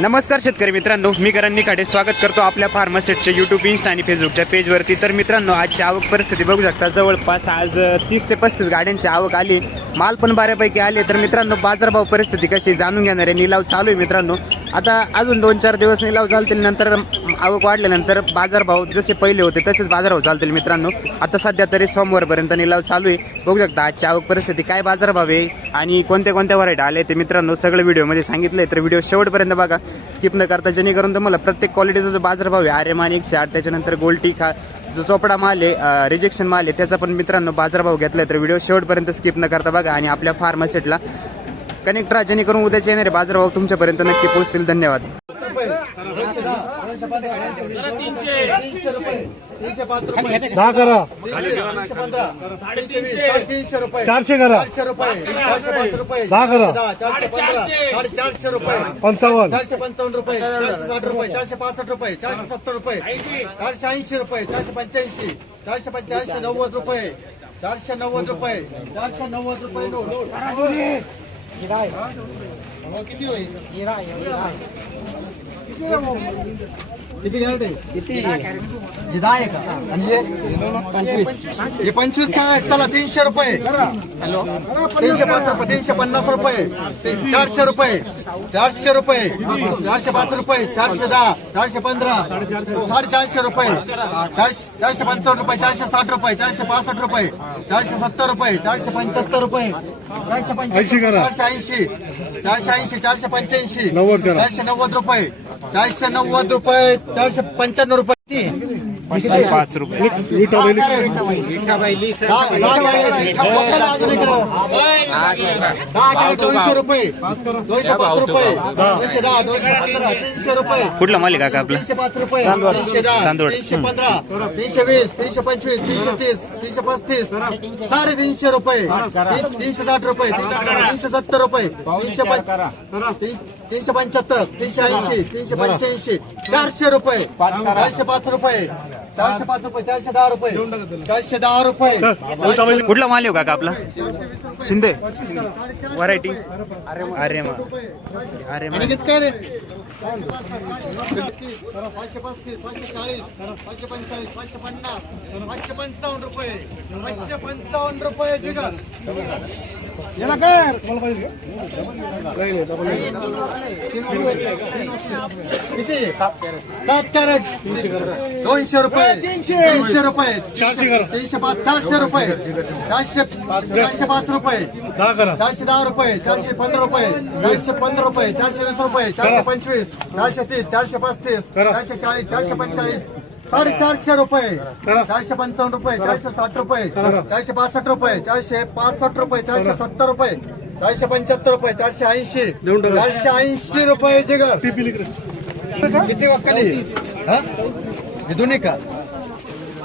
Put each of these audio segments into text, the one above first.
नमस्कार शेतकरी मित्रांनो, मी करण निखाडे स्वागत करतो आपल्या फार्मासेटच्या यूट्यूब, इंस्टा आणि फेसबुकच्या पेजवरती। तर मित्रांनो, आजची आवक परिस्थिती बघू शकता। जवळपास आज 30 ते 35 गाड्यांची आवक आली, माल पण बऱ्यापैकी आले। तर मित्रांनो, बाजारभाव परिस्थिती कशी जाणून घेणार आहे। निलाव चालू आहे मित्रांनो, आता अजून 2-4 दिवस निलाव चालतील, नंतर आवक वाढल्यानंतर बाजारभाव जसे पहिले होते तसेच बाजारभाव चालतील मित्रांनो। आता सध्या तरी सोमवारपर्यंत निलाव चालू आहे। बघू शकता आजची आवक परिस्थिती, काय बाजारभाव आहे आणि कोणत्या कोणत्या व्हरायटी आले ते मित्रांनो सगळं व्हिडिओमध्ये सांगितलंय। तर व्हिडिओ शेवटपर्यंत बघा, स्किप न करता, जेणेकरून तुम्हाला प्रत्येक क्वालिटीचा जो बाजारभाव आहे, आर्यमान 108, त्याच्यानंतर गोल्टी खा जो चोपडा माल आहे, रिजेक्शन माल आहे, त्याचा पण मित्रांनो बाजारभाव घेतलाय। तर व्हिडिओ शेवटपर्यंत स्किप न करता बघा आणि आपल्या फार्मासेटला कनेक्ट राहा, जेणेकरून उद्याचे येणारे बाजारभाव तुमच्यापर्यंत नक्की पोहोचतील। धन्यवाद। 10 करा, 400 करा, 10 करा, 450 रुपये, 55, 455 रुपये, 460 रुपये, 465 रुपये, 470 रुपये, 480 रुपये, 485, 485, 90 रुपये, 490 रुपये, 490 रुपये नोट। किती होईल? किती किती 10 आहे का? हे 25 काय? चला 300 रुपये। हॅलो, 305 रुपये, 350 रुपये, 400 रुपये, 400 रुपये, 405 रुपये, 410, 415, 450 रुपये, 455 रुपये, 460 रुपये, 465 रुपये, 470 रुपये, 475 रुपये, 80 करा, 480, 480, 485, 90 करा, 490 रुपये, 490 रुपये, 495 रुपये, 5 रुपये। विटा बैली, अजून इकडं 200 रुपये, 205 रुपये, 210, 215, 300 रुपये। कुठला मालिक आहे का आपला? 305 रुपये, 310, चांदवड, 315, 320, 325, 330, 335, 350 रुपये, 360 रुपये, 370 रुपये, 375, 380, 385, 400 रुपये, 405 रुपये, 405 रुपये, 410 रुपये, 410 रुपये। कुठला माल आहे का आपला? शिंदे व्हरायटी आर्यमान। काय रे? 535, 540, 545, 550, 555 रुपये, 555 रुपये जिगर। याला काय मला पाहिजे किती? 7 कॅरेट, 200 रुपये, 300 रुपये, 400 करा, 305, 400 रुपये, 405 रुपये, 10 करा, 410 रुपये, 415 रुपये, 415 रुपये, 420 रुपये, 425, 430, 435, 440, 445, 450 रुपये, 455 रुपये, 460 रुपये, 462 रुपये, 465 रुपये, 470 रुपये, 475 रुपये, 480, 480 रुपये जिगर। किती वक्कली? हे दोन्ही का?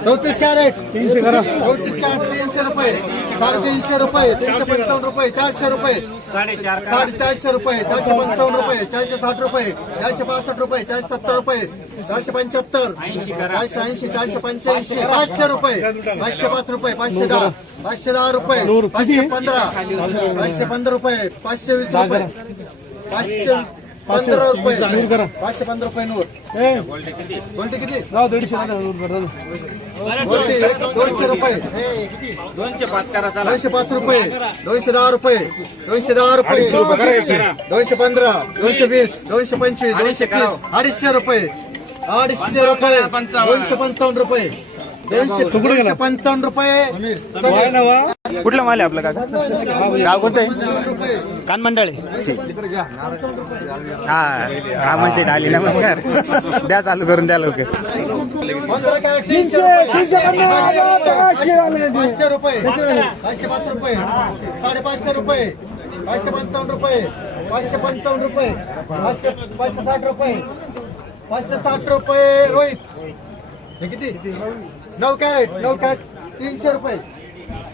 34 कॅरेट, 300 करा, 34 कॅरेट, 300 रुपये, 350 रुपये, 355 रुपये, 400 रुपये, 450 रुपये, 455 रुपये, 460 रुपये, 465 रुपये, 470 रुपये, 475, 480, 485, 500 रुपये, 505 रुपये, 510, 510 रुपये, 515, 515 रुपये, 520 रुपये, 515 रुपये, 515 रुपये नोट। गोल्टी किती? 150 गोल्टी 200 रुपये, 205 रुपये, 210 रुपये, 210 रुपये, 215, 220, 225, 230, 250 रुपये, 250 रुपये, 255 रुपये, 255 रुपये। कुठला माल आहे आपला काका? गाव कोणतं आहे? कानमंडळ आहे। हा, रामाशेठ आली, नमस्कार। द्या चालू करून, द्या लवकर। 15 कॅरेट, 300 रुपये, 500 रुपये, 505 रुपये, 550 रुपये, 555 रुपये, 555 रुपये, 560 रुपये, 560 रुपये रोहित। हे किती? 9 कॅरेट, 9 कॅरेट, 300 रुपये,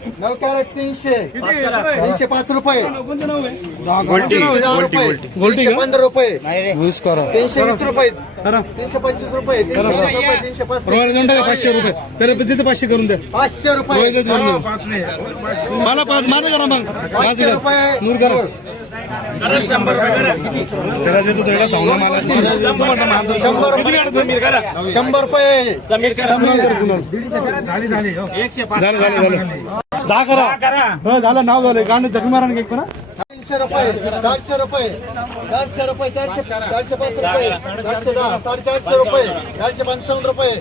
9 कॅरेट 300 305 रुपये कोणतं नाव आहे? 310 रुपये गोल्टी का? 315 रुपये वीस करा 320 रुपये करा 325 रुपये 320 रुपये 335 रोहित देऊन टाका 500 रुपये त्याला तिथे 500 करून द्या 500 रुपये रोहित देऊन द्या. मला 5 माझं करा मग 500 रुपये नूर करा त्याला देतो तेवढा धावला मला 100 रुपये 100 रुपये झालं दहा करा हो झालं नाव झालं गाणं जखमी मारा ना एक पण 300 रुपये 400 रुपये 400 रुपये 405 रुपये 410 450 रुपये 455 रुपये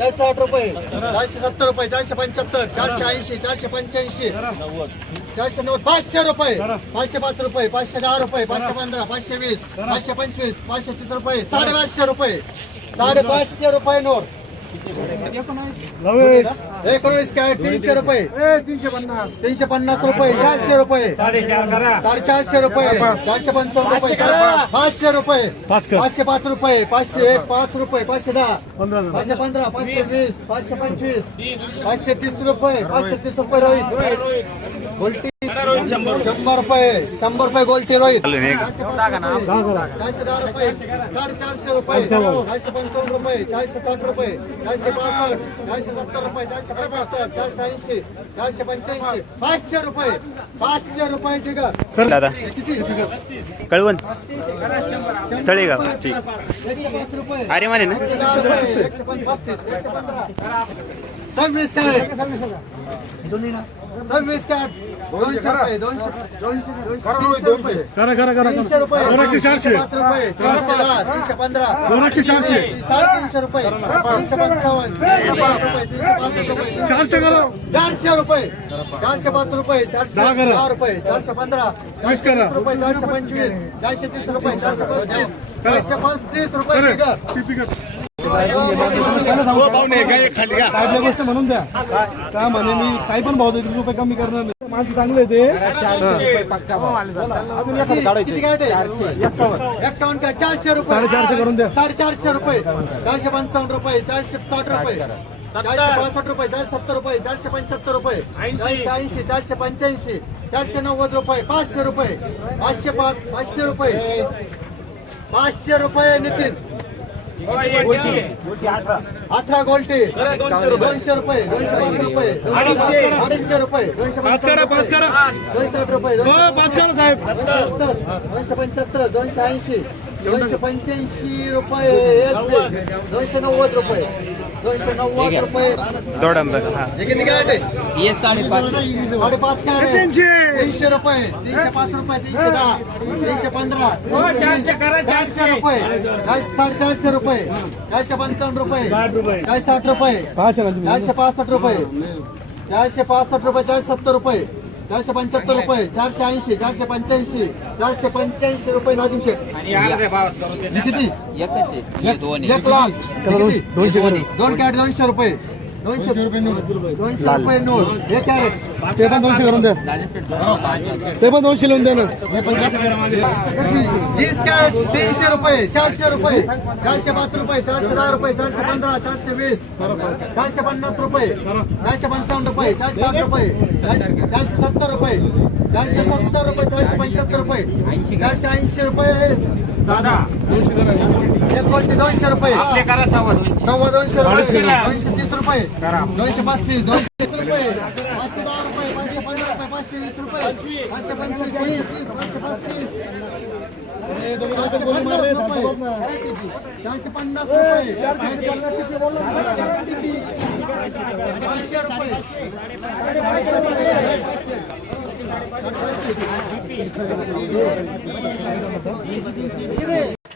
460 रुपये 470 रुपये 475 480 485 490 500 रुपये 505 रुपये 510 रुपये 515 520 525 530 रुपये 550 रुपये 550 रुपये नोट लवेश 19 काय 300 रुपये 350 रुपये 400 रुपये 450 रुपये 455 रुपये 500 रुपये 505 रुपये 505 रुपये 510 515 520 525 530 रुपये 530 रुपये रोहित गोल्टी 100 रुपये गोल्टी रोहित 410 रुपये 450 रुपये 455 रुपये 460 रुपये 465 470 रुपये 475 480 485 500 रुपये 500 रुपये जिगर दादा किती कळवण तळेगाव ठीक 105 रुपये अरे माने ना 110 रुपये 135 115 26 काय 26 काय 200 रुपये 200 रुपये करा 300 रुपये 400 5 रुपये 310 315 400 350 रुपये 355 305 रुपये 400 करा 400 रुपये 405 रुपये 410 रुपये 415 420 रुपये 425 430 रुपये 435 435 रुपये जिगर काय गोष्ट म्हणून द्या का म्हणे मी काही पण भाव देतो रुपये कमी करणार नाही माणसं चांगले ते किती काय 51 काय 400 रुपये 450 करून द्या 450 रुपये 455 रुपये 460 रुपये 465 रुपये 470 रुपये 475 रुपये 480 485 490 रुपये 500 रुपये 500 रुपये 500 रुपये नितीन 18 गोल्टी 200 रुपये 205 रुपये 250 रुपये 260 रुपये 5 करा साहेब 275 280 285 रुपये 290 रुपये 290 रुपये दोडंबर हा हे किती काय आहे 5.5 काय आहे 300 रुपये 305 रुपये 310 315 400 रुपये 450 रुपये 455 रुपये 460 रुपये 465 रुपये 465 रुपये 470 रुपये 475 रुपये 480 485 485 रुपये नाजिम शेख हे किती एक लाख किती 2 कॅरेट 200 रुपये 200 रुपये नोट 1 कॅरेट ते पण 200 करून द्या ते पण 200 लिहून द्या ना 20 कॅरेट 300 रुपये 400 रुपये 405 रुपये 410 रुपये 415 420 450 रुपये 455 रुपये 460 रुपये 470 रुपये 470 रुपये 475 रुपये 480 रुपये दादा एक गोष्टी 200 रुपये 200 रुपये 230 रुपये 235 230 रुपये 510 रुपये 515 रुपये 520 रुपये 525 535 450 रुपये 500 रुपये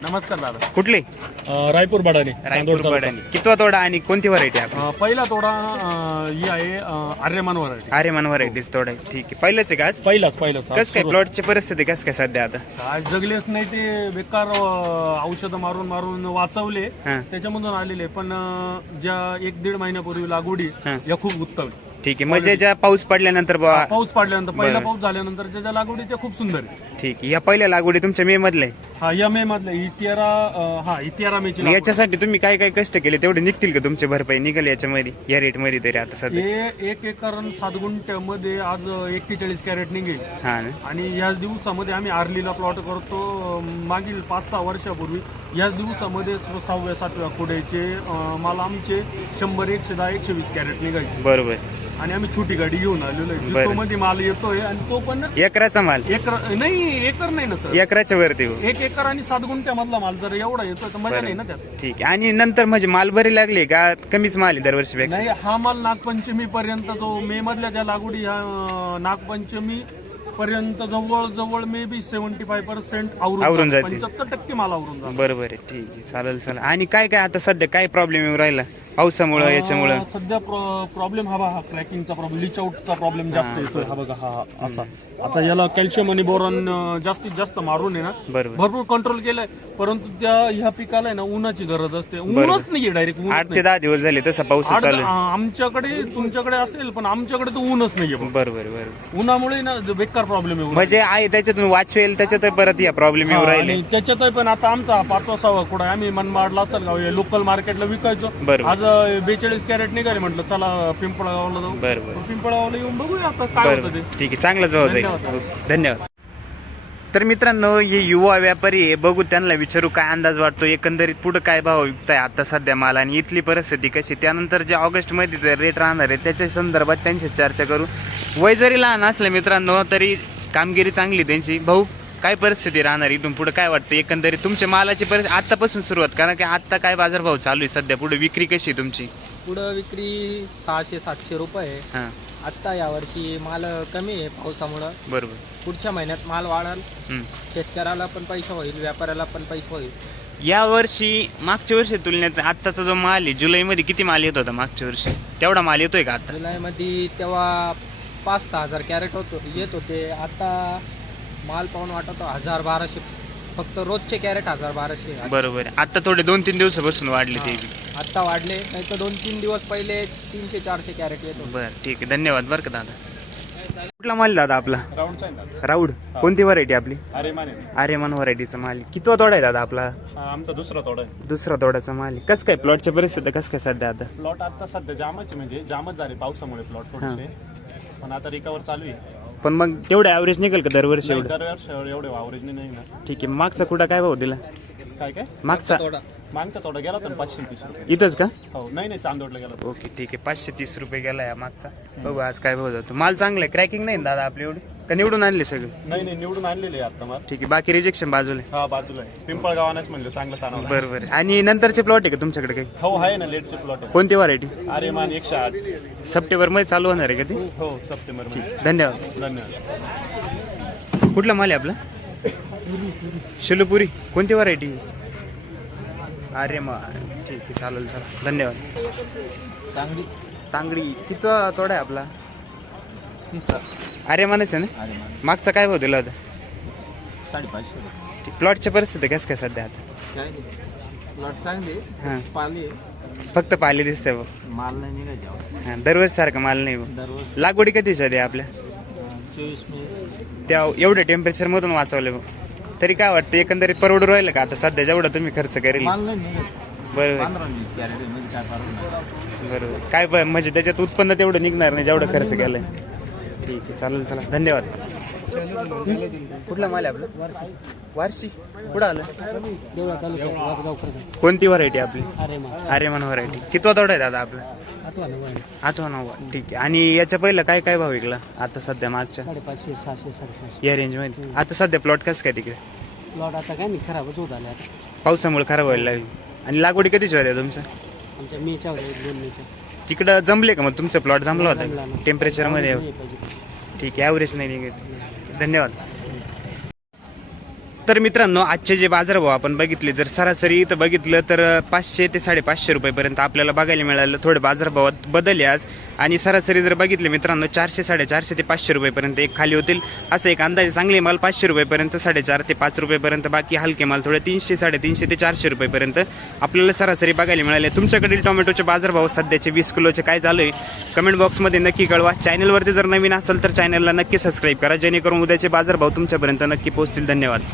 नमस्कार दादा कुठले रायपूर बडाने रायपूर बडानी कितवा तोडा आणि कोणती व्हरायटी आहे पहिला तोडा ही आहे आर्यमान व्हरायटी आर्यमान व्हरायटीज तोडा ठीक आहे पहिलंच आहे का आज पहिलाच कस काय प्लॉटची परिस्थिती कस काय सध्या आता काय जगलेच नाही ते बेकार औषधं मारून वाचवले हा. त्याच्यामधून आलेले पण ज्या 1-1.5 महिन्यापूर्वी लागवडी हा. या खूप उत्तम ठीक आहे. म्हणजे ज्या पाऊस पडल्यानंतर बुवा पाऊस पडल्यानंतर पहिला बरं. पाऊस झाल्यानंतर ज्या लागवडी त्या खूप सुंदर आहे. ठीक आहे. या पहिल्या लागवडी तुमच्या मे मधल्या आहे. हा या मे मधल्या ही 13 मेची मग लागवड. याच्यासाठी तुम्ही काय काय कष्ट केले तेवढे निघतील का तुमचे भरपाई निघेल याच्यामध्ये या रेट मध्ये तरी आता सध्या? हे 1 एकर 7 गुंठ्यामध्ये आज 41 कॅरेट निघेल. हा ना. आणि याच दिवसामध्ये आम्ही आर्लीला प्लॉट करतो. मागील 5-6 वर्षापूर्वी याच दिवसामध्ये 6व्या-7व्या कुड्याचे माल आमचे 100, 110, 120 कॅरेट निघायचे. बरोबर. आणि आम्ही छोटी गाडी घेऊन आलेलो आहे. बरं. जितो मध्ये माल येतोय आणि तो पण एकराचा माल एकर नाही ना सर. एकराच्या वरती हो. 1 एकर आणि 7 गुंठ्यामधला माल जर एवढा येतोय तर मजा नाही ना त्यात. ठीक आहे. आणि नंतर म्हणजे माल बरी लागली का कमीच माल आहे दरवर्षीपेक्षा? नाही हा माल नागपंचमी पर्यंत जो मे मधल्या ज्या लागवडी ह्या नागपंचमी पर्यंत जवळ मे बी 75% आवरून जाते. 75% माल आवरून जातो. बरोबर आहे. ठीक आहे. चालेल चालेल. आणि काय काय आता सध्या काय प्रॉब्लेम येऊ राहिला पावसामुळं याच्यामुळं? सध्या प्रॉब्लेम हा बघा क्रॅकिंगचा प्रॉब्लेम, लिच आउटचा प्रॉब्लेम जास्त येतोय. हा बघा हा असा. आता याला कॅल्शियम आणि बोरॉन जास्तीत जास्त मारून आहे ना बरोबर. भरपूर कंट्रोल केलंय. परंतु ह्या पिकाला आहे ना उन्हाची गरज असते. ऊनच नाहीये डायरेक्ट. 8 ते 10 दिवस झाले तसा पाऊस चालू आहे. आमच्याकडे तुमच्याकडे असेल पण आमच्याकडे तर ऊनच नाहीये. बरोबर बरोबर. उन्हामुळे ना बेकार प्रॉब्लेम येऊ म्हणजे आहे त्याच्यातून वाचवेल त्याच्यात परत या प्रॉब्लेम येऊ राहिले. आणि त्याच्यात पण आता आमचा 5वा-6वा कुठं आम्ही मनमाड लासलगाव लोकल मार्केटला विकायचो. बरोबर. आज 42 कॅरेट निघाले. म्हटलं चला पिंपळगावला जाऊ. बरोबर. पिंपळगावला येऊन बघूया आता काय होतं ते. ठीक आहे. चांगलाच भाव जाईल. धन्यवाद. तर मित्रांनो हे युवा व्यापारी आहे, बघू त्यांना विचारू काय अंदाज वाटतो एकंदरीत पुढे काय भाव विकताय आता सध्या माल आणि इथली परिस्थिती कशी, त्यानंतर जे ऑगस्ट मध्ये रेट राहणार आहे त्याच्या संदर्भात त्यांची चर्चा करू. वय जरी लहान असलं मित्रांनो तरी कामगिरी चांगली त्यांची. भाऊ काय परिस्थिती राहणार इथून पुढे काय वाटतं एकंदरीत तुमच्या मालाची परिस्थिती आतापासून सुरुवात, कारण की आता काय बाजारभाव चालू आहे सध्या, पुढे विक्री कशी आहे तुमची? पुढं विक्री 600-700 रुपये. हां आत्ता यावर्षी माल कमी आहे पावसामुळं. बरोबर. पुढच्या महिन्यात माल वाढेल. हम्म. शेतकऱ्याला पण पैसा होईल, व्यापाऱ्याला पण पैसा होईल. या वर्षी मागच्या वर्षी तुलनेत आत्ताचा जो माल आहे जुलैमध्ये किती माल येत होता मागच्या वर्षी, तेवढा माल येतोय का आता? जुलैमध्ये तेव्हा 5-6 हजार कॅरेट येत होते. आता माल पाहून वाटतो 1000-1200. फक्त रोजचे कॅरेट 1000-1200. बरोबर. आता थोडे 2-3 दिवसापासून वाढले ते. आत्ता वाढले, नाही तर 2-3 दिवस पहिले 300-400 कॅरेट येत होते. बरं ठीक आहे. धन्यवाद बरं का दादा. कुठला माल दादा आपला? राऊंडचा राऊड. कोणती व्हरायटी आपली? अरे माने आर्यमान व्हरायटीचा माल. किती तोडा आहे दादा आपला? आमचा दुसरा तोडा आहे. दुसरा तोड्याचा माल. कसं काय प्लॉटच्या परिस्थिती कसं काय सध्या आता? प्लॉट आता सध्या जामच म्हणजे जामच झाले पावसामुळे प्लॉट थोडेसे, पण आता रिकवर चालू आहे. पण मग तेवढं ॲव्हरेज निघेल का दरवर्षी एवढं? दरवर्षी एवढे ॲव्हरेज नाही ना. ठीक आहे. मागचा कुठं काय भाव दिला? काय मागचा मागचा तोडा गेला तर 530 रुपये. इथंच का? हो नाही चांदोडला गेला. ओके ठीक आहे. 530 रुपये गेला या मागचा. बघू आज काय भाव जातो. माल चांगला आहे. क्रॅकिंग नाही ना दादा आपली एवढी का निवडून आणले सगळं? नाही निवडून आणलेले आता मग. ठीक आहे. बाकी रिजेक्शन बाजूला आहे. हा बाजूला आहे. पिंपळगावानेच म्हणलं चांगलं सांगा. बरोबर. आणि नंतरचे प्लॉट आहे का तुमच्याकडे काही? हो आहे ना लेटचे प्लॉट आहे. कोणती व्हरायटी? आर्यमान 108. सप्टेंबर मध्ये चालू होणार आहे का ते? हो सप्टेंबर मध्ये. धन्यवाद. धन्यवाद. कुठला माल आहे आपला? शिलपुरी. कोणती व्हरायटी? अरे मग ठीक आहे. चालेल चला. धन्यवाद. तांगडी. किती तोडा आहे आपला? अरे म्हणायचं ना. मागचा काय भाव दिला होता? 550. प्लॉटच्या परिस्थिती कसं काय सध्या आता? काय प्लॉट चांगले हां पाले, फक्त पाहिले दिसतंय भाऊ. माल नाही निघायचे हां दरवर्षी सारखा माल नाही भाऊ. दररोज. लागवडी कधीच्या आहे आपल्या? 24 मे. त्या एवढ्या टेम्परेचर मधून वाचवले भाऊ. तरी काय वाटतं एकंदरीत परवडू राहिलं का आता सध्या जेवढा तुम्ही खर्च करेल? माल नाही निघत. बरोबर 15-20 कॅरेट मध्ये काय फरक नाही. बरोबर. काय म्हणजे त्याच्यात उत्पन्न तेवढं निघणार नाही जेवढं खर्च केलाय. ठीक आहे. चालेल चला. धन्यवाद. कुठला माल आहे आपला? वार्षी. कुठं आलं? कोणती व्हरायटी आपली? आर्यमान व्हरायटी. कितवा तोडा आहे दादा आपला? 8वा 9वा. ठीक आहे. आणि याच्या पहिलं काय काय भाव विकला आता सध्या मागच्या? 550, 600, 700. या रेंज मध्ये. आता सध्या प्लॉट कसं काय तिकडे? प्लॉट आता काय नाही, खराबच होत आले आता. पावसामुळे खराब व्हायला लागली. आणि लागवडी कधीची होत्या तुमच्या? आमच्या मेच्या होत्या 2 मेच्या. तिकडं जमले का मग तुमचं प्लॉट जमला होता जमला ना. टेम्परेचर मध्ये? नाही पाहिजे. ठीक आहे. ॲव्हरेज नाही निघत. धन्यवाद. तर मित्रांनो आजचे जे बाजारभाव आपण बघितले, जर सरासरी इथं बघितलं तर 500 ते 550 रुपयेपर्यंत आपल्याला बघायला मिळालं. थोडे बाजारभावात बदल आहे आज. आणि सरासरी जर बघितले मित्रांनो 400 450 ते 500 रुपयेपर्यंत एक खाली होतील असं एक अंदाजे. चांगले माल 500 रुपयेपर्यंत 4.5 ते 5 रुपयेपर्यंत, बाकी हलके माल थोडे 300 350 ते 400 रुपयेपर्यंत आपल्याला सरासरी बघायला मिळाले. तुमच्याकडील टोमॅटोचे बाजारभाव सध्याचे 20 किलोचे काय चालू आहे कमेंट बॉक्समध्ये नक्की कळवा. चॅनलवरती जर नवीन असेल तर चॅनलला नक्की सबस्क्राईब करा, जेणेकरून उद्याचे बाजारभाव तुमच्यापर्यंत नक्की पोहोचतील. धन्यवाद.